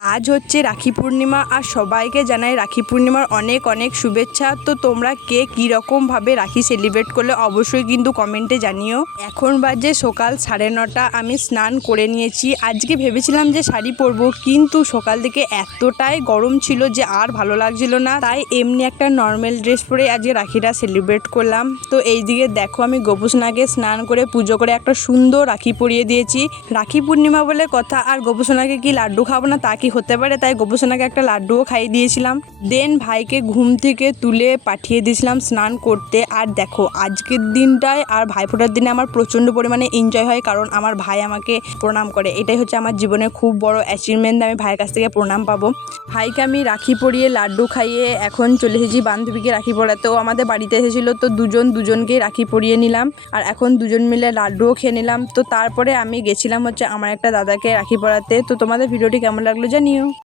আজ হচ্ছে রাখি পূর্ণিমা আর সবাইকে জানাই রাখি পূর্ণিমার অনেক অনেক শুভেচ্ছা। তো তোমরা কে কীরকমভাবে রাখি সেলিব্রেট করলে অবশ্যই কিন্তু কমেন্টে জানিও। এখন বাজে সকাল 9:30, আমি স্নান করে নিয়েছি। আজকে ভেবেছিলাম যে শাড়ি পরবো, কিন্তু সকাল থেকে এতটাই গরম ছিল যে আর ভালো লাগছিল না, তাই এমনি একটা নর্মাল ড্রেস পরে আজকে রাখিটা সেলিব্রেট করলাম। তো এইদিকে দেখো, আমি গোপুসোনাকে স্নান করে পুজো করে একটা সুন্দর রাখি পরিয়ে দিয়েছি। রাখি পূর্ণিমা বলে কথা, আর গোপুসোনাকে কি লাড্ডু খাবো না তা কি হতে পারে? তাই গোপুসোনাকে একটা লাড্ডুও খাইয়ে দিয়েছিলাম। দেন ভাইকে ঘুম থেকে তুলে পাঠিয়ে দিয়েছিলাম স্নান করতে। আর দেখো, আজকের দিনটায় আর ভাইফোঁটার দিনে আমার প্রচণ্ড পরিমাণে এনজয় হয়, কারণ আমার ভাই আমাকে প্রণাম করে। এটাই হচ্ছে আমার জীবনের খুব বড় অ্যাচিভমেন্ট, আমি ভাইয়ের কাছ থেকে প্রণাম পাবো। ভাইকে আমি রাখি পরিয়ে লাড্ডু খাইয়ে এখন চলে এসেছি বান্ধবীকে রাখি পরাতে। ও আমাদের বাড়িতে এসেছিলো, তো দুজনকেই রাখি পরিয়ে নিলাম। আর এখন দুজন মিলে লাড্ডুও খেয়ে নিলাম। তো তারপরে আমি গেছিলাম হচ্ছে আমার একটা দাদাকে রাখি পরাতে। তো তোমাদের ভিডিওটি কেমন লাগলো জানিও।